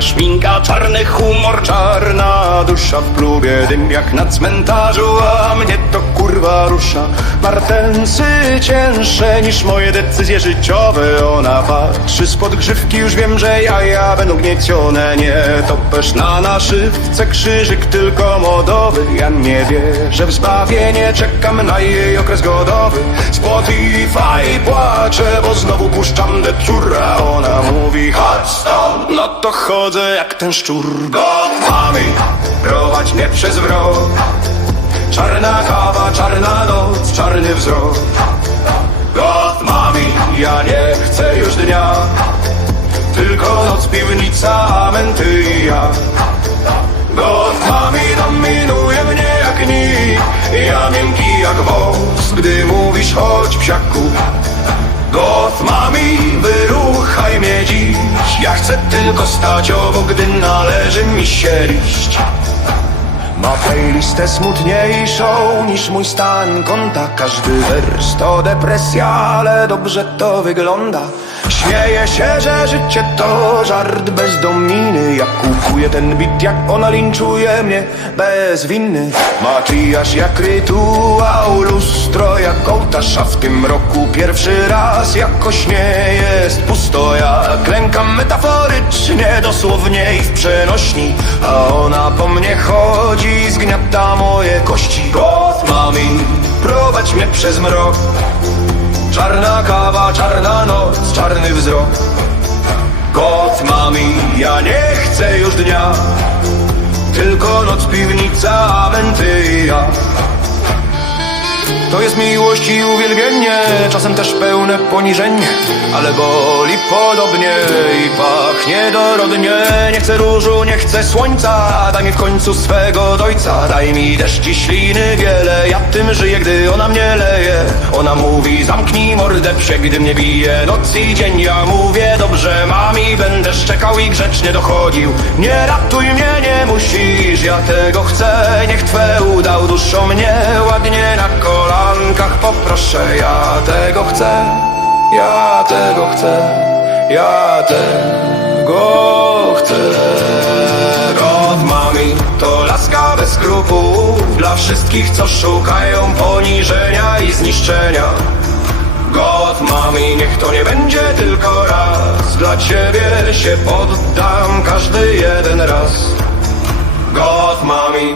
szminka, czarny humor, czarna dusza w klubie, dym jak na cmentarzu, a mnie to kurwa rusza. Martensy cięższe niż moje decyzje życiowe, ona patrzy spod grzywki, już wiem, że jaja będą gniecione, nie topesz na naszywce, krzyżyk tylko modowy, ja nie wierzę w zbawienie, czekam na jej okres godowy. Spotify płacze, bo znowu puszczam depczura, ona mówi chodź stąd, no to chodzę jak ten szczur. God mamy, prowadź mnie przez wrog, czarna kawa, czarna noc, czarny wzrok. God mami, ja nie chcę już dnia, tylko noc, piwnica, amen, ty i ja. God mami dominuje mnie jak nikt Ja miękki jak wąs, gdy mówisz chodź psiaku tylko stać obok, gdy należy mi się liść ma playlistę smutniejszą niż mój stan konta. Każdy wers to depresja, ale dobrze to wygląda. Śmieję się, że życie to żart bez dominy. Ja kupuję ten bit jak ona linczuje mnie bez winy. Makijaż jak rytuał, lustro jak ołtarz A w tym roku pierwszy raz jakoś nie jest pusto. Ja klękam metaforycznie, dosłownie i w przenośni A ona po mnie chodzi, zgniata moje kości. God mami, prowadź mnie przez mrok. Czarna kawa, czarna noc, czarny wzrok. God mami, ja nie chcę już dnia. Tylko noc, piwnica, ty i ja to jest miłość i uwielbienie, czasem też pełne poniżenie, ale boli podobnie i pachnie dorodnie. Nie chcę różu, nie chcę słońca, daj mi w końcu swego dojca, daj mi deszcz i śliny wiele. Ja tym żyję, gdy ona mnie leje. Ona mówi, zamknij mordę psie, gdy mnie bije noc i dzień. Ja mówię, dobrze mami, będę szczekał i grzecznie dochodził. Nie ratuj mnie, nie musisz, ja tego chcę, niech twe udał duszą mnie ładnie na kolankach poproszę, ja tego chcę, ja tego chcę, ja tego chcę. God mami, to laska bez skrupułów dla wszystkich, co szukają poniżenia i zniszczenia. God mami, niech to nie będzie tylko raz, dla ciebie się poddam każdy jeden raz. God mami,